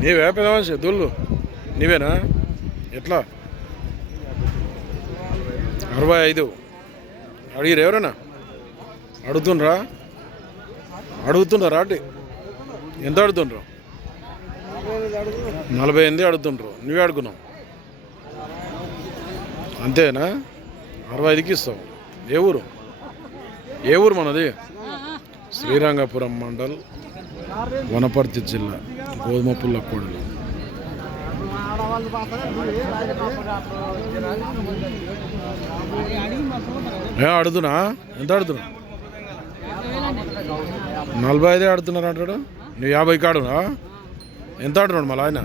నీవే పెద్ద మనిషి నీవేనా? ఎట్లా? అరవై ఐదు. అడిగిరు ఎవరైనా? అడుగుతుండ్రా? అడుగుతుండ్రా అటు ఎంత అడుగుతుండ్రు? నలభై ఎనిమిది అడుగుతుండ్రు. నువ్వే అడుగున్నావు. అంతేనా? అరవై ఐదుకి ఇస్తావు. ఏ ఊరు? ఏ ఊరు మనది? శ్రీరంగపురం మండల్ వనపర్తి జిల్లా గోధుమ పుల్ల కోడలు అడుగుతున్నా ఎంత అడుగుతున్నా నలభై ఐదే ఆడుతున్నారు అంటాడు? నువ్వు యాభై కాడునా ఎంత ఆడుతున్నాడు మళ్ళీ ఆయన?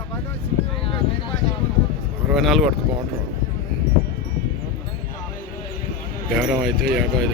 అరవై నాలుగు పట్టుకుపోమంటున్నాడు బేరం అయితే యాభై ఐదు